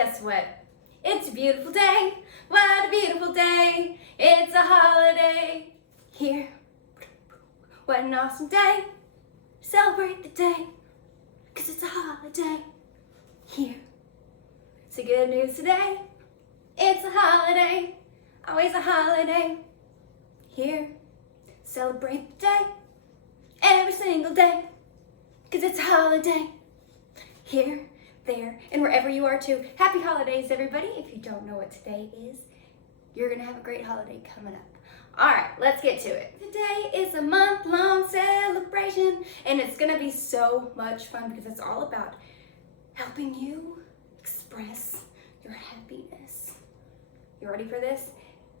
guess what? It's a beautiful day. What a beautiful day. It's a holiday here. What an awesome day. Celebrate the day, 'cause it's a holiday here. It's a good news today. It's a holiday. Always a holiday here. Celebrate the day every single day, 'cause it's a holiday here, there, and wherever you are too. Happy holidays, everybody. If you don't know what today is, you're gonna have a great holiday coming up. All right, let's get to it. Today is a month-long celebration, and it's gonna be so much fun because it's all about helping you express your happiness. You ready for this?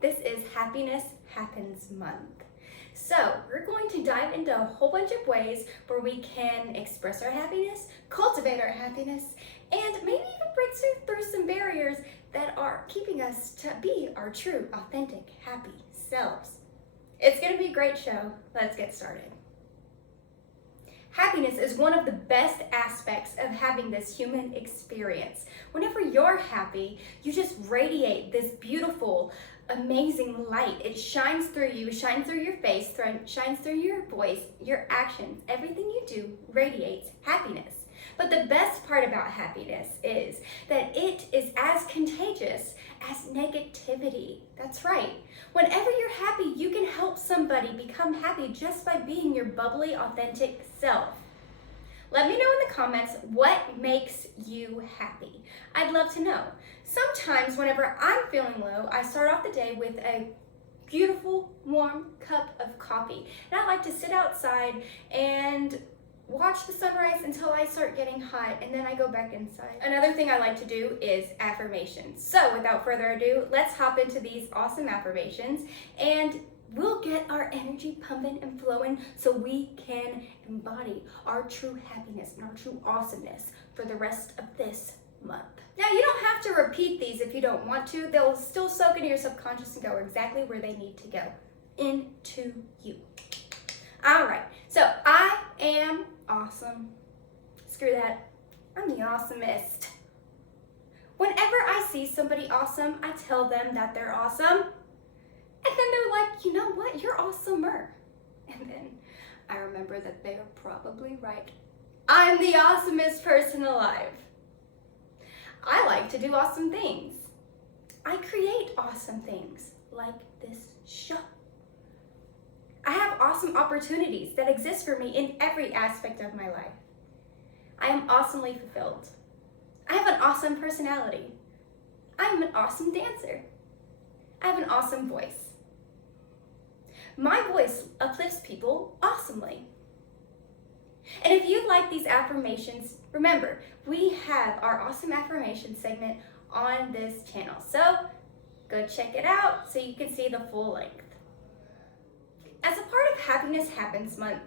This is Happiness Happens Month. So we're going to dive into a whole bunch of ways where we can express our happiness, cultivate our happiness, and maybe even break through some barriers that are keeping us to be our true, authentic, happy selves. It's going to be a great show. Let's get started. Happiness is one of the best aspects of having this human experience. Whenever you're happy, you just radiate this beautiful, amazing light. It shines through you, shines through your face, shines through your voice, your actions. Everything you do radiates happiness. But the best part about happiness is that it is as contagious as negativity. That's right. Whenever you're happy, you can help somebody become happy just by being your bubbly, authentic self. Let me know in the comments what makes you happy. I'd love to know. Sometimes whenever I'm feeling low, I start off the day with a beautiful, warm cup of coffee. And I like to sit outside and watch the sunrise until I start getting hot, and then I go back inside. Another thing I like to do is affirmations. So without further ado, let's hop into these awesome affirmations, and we'll get our energy pumping and flowing so we can embody our true happiness and our true awesomeness for the rest of this month. Now, you don't have to repeat these if you don't want to. They'll still soak into your subconscious and go exactly where they need to go, into you. All right, so I am awesome. Screw that, I'm the awesomest. Whenever I see somebody awesome, I tell them that they're awesome. And then they're like, you know what, you're awesomer. And then I remember that they are probably right. I'm the awesomest person alive. I like to do awesome things. I create awesome things like this show. I have awesome opportunities that exist for me in every aspect of my life. I am awesomely fulfilled. I have an awesome personality. I am an awesome dancer. I have an awesome voice. My voice uplifts people awesomely. And if you like these affirmations, remember, we have our awesome affirmation segment on this channel. So go check it out so you can see the full length. As a part of Happiness Happens Month,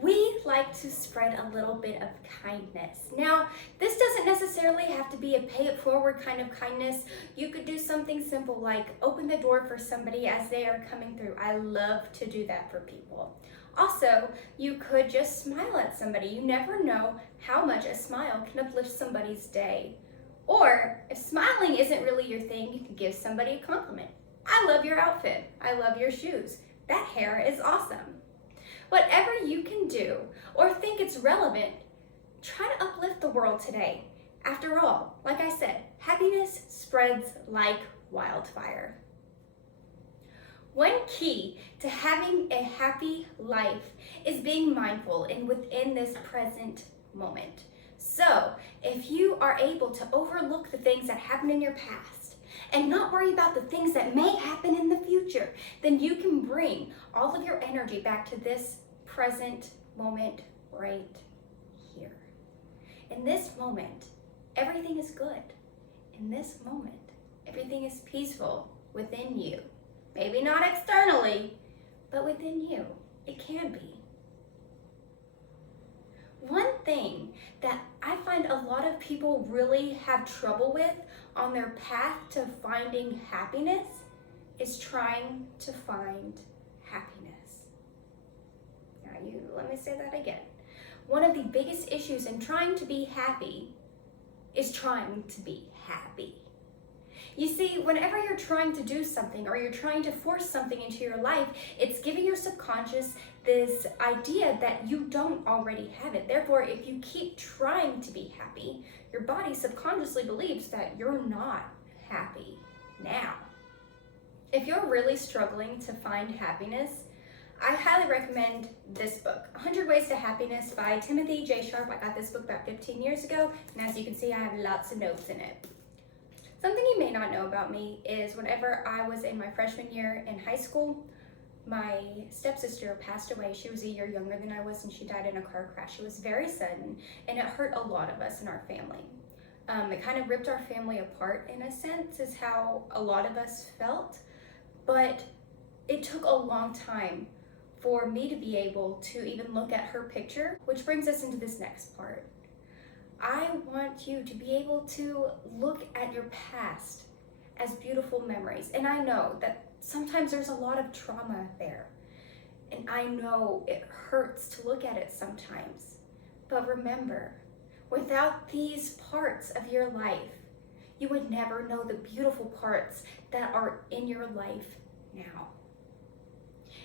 we like to spread a little bit of kindness. Now, this doesn't necessarily have to be a pay it forward kind of kindness. You could do something simple like open the door for somebody as they are coming through. I love to do that for people. Also, you could just smile at somebody. You never know how much a smile can uplift somebody's day. Or if smiling isn't really your thing, you could give somebody a compliment. I love your outfit. I love your shoes. That hair is awesome. Whatever you can do or think it's relevant, try to uplift the world today. After all, like I said, happiness spreads like wildfire. One key to having a happy life is being mindful and within this present moment. So, if you are able to overlook the things that happened in your past and not worry about the things that may happen in the future, then you can bring all of your energy back to this present moment right here. In this moment, everything is good. In this moment, everything is peaceful within you. Maybe not externally, but within you, it can be. One thing that I find a lot of people really have trouble with on their path to finding happiness is trying to find happiness. Now, let me say that again. One of the biggest issues in trying to be happy is trying to be happy. You see, whenever you're trying to do something or you're trying to force something into your life, it's giving your subconscious this idea that you don't already have it. Therefore, if you keep trying to be happy, your body subconsciously believes that you're not happy now. If you're really struggling to find happiness, I highly recommend this book, 100 Ways to Happiness by Timothy J. Sharp. I got this book about 15 years ago, and as you can see, I have lots of notes in it. Something you may not know about me is whenever I was in my freshman year in high school, my stepsister passed away. She was a year younger than I was, and she died in a car crash. It was very sudden, and it hurt a lot of us in our family. It kind of ripped our family apart in a sense, is how a lot of us felt, but it took a long time for me to be able to even look at her picture, which brings us into this next part. I want you to be able to look at your past as beautiful memories. And I know that sometimes there's a lot of trauma there. And I know it hurts to look at it sometimes. But remember, without these parts of your life, you would never know the beautiful parts that are in your life now.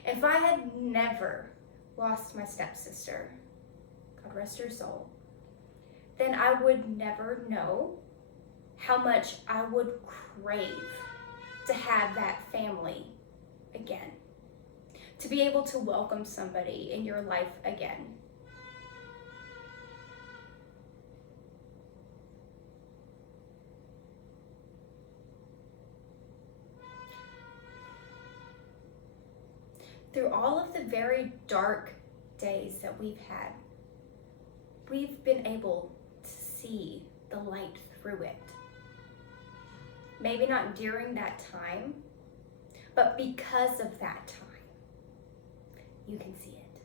If I had never lost my stepsister, God rest her soul, then I would never know how much I would crave to have that family again, to be able to welcome somebody in your life again. Through all of the very dark days that we've had, we've been able to see the light through it. Maybe not during that time, but because of that time, you can see it.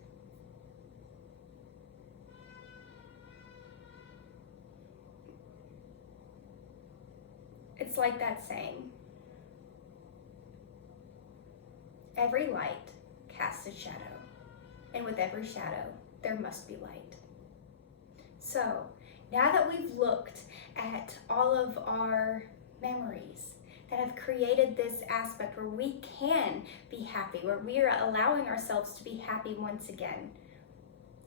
It's like that saying, every light casts a shadow, and with every shadow, there must be light. So, now that we've looked at all of our memories that have created this aspect where we can be happy, where we are allowing ourselves to be happy once again,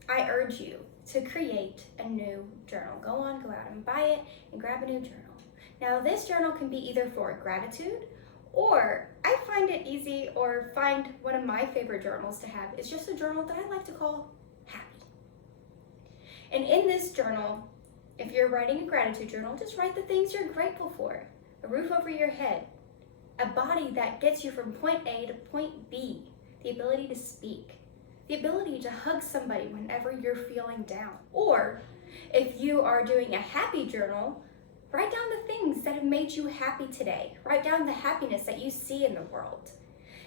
I urge you to create a new journal. Go out and buy it and grab a new journal. Now, this journal can be either for gratitude, or I find it easy, or find one of my favorite journals to have is just a journal that I like to call happy. And in this journal, if you're writing a gratitude journal, just write the things you're grateful for. A roof over your head, a body that gets you from point A to point B, the ability to speak, the ability to hug somebody whenever you're feeling down. Or if you are doing a happy journal, write down the things that have made you happy today. Write down the happiness that you see in the world.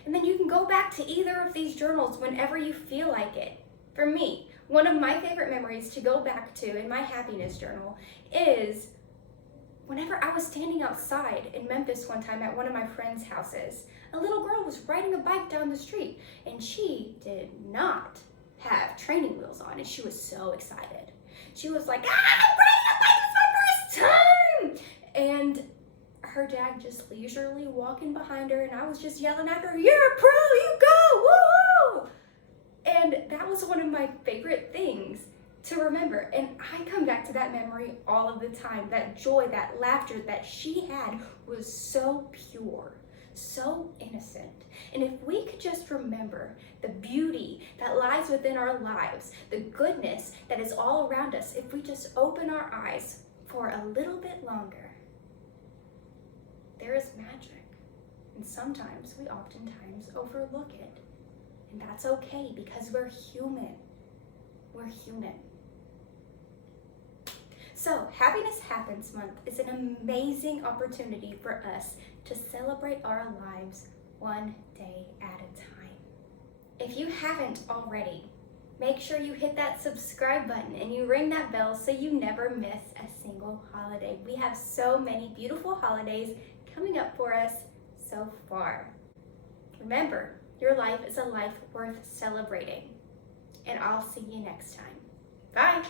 And then you can go back to either of these journals whenever you feel like it. For me, one of my favorite memories to go back to in my happiness journal is whenever I was standing outside in Memphis one time at one of my friends' houses. A little girl was riding a bike down the street, and she did not have training wheels on, and she was so excited. She was like, I'm riding a bike, it's my first time! And her dad just leisurely walking behind her, and I was just yelling at her, you're a pro, you go, woo-hoo! And that was one of my favorite things to remember. And I come back to that memory all of the time. That joy, that laughter that she had was so pure, so innocent. And if we could just remember the beauty that lies within our lives, the goodness that is all around us, if we just open our eyes for a little bit longer, there is magic. And sometimes we oftentimes overlook it. And that's okay, because we're human. We're human. So, Happiness Happens Month is an amazing opportunity for us to celebrate our lives one day at a time. If you haven't already, make sure you hit that subscribe button and you ring that bell so you never miss a single holiday. We have so many beautiful holidays coming up for us so far. Remember, your life is a life worth celebrating. And I'll see you next time. Bye!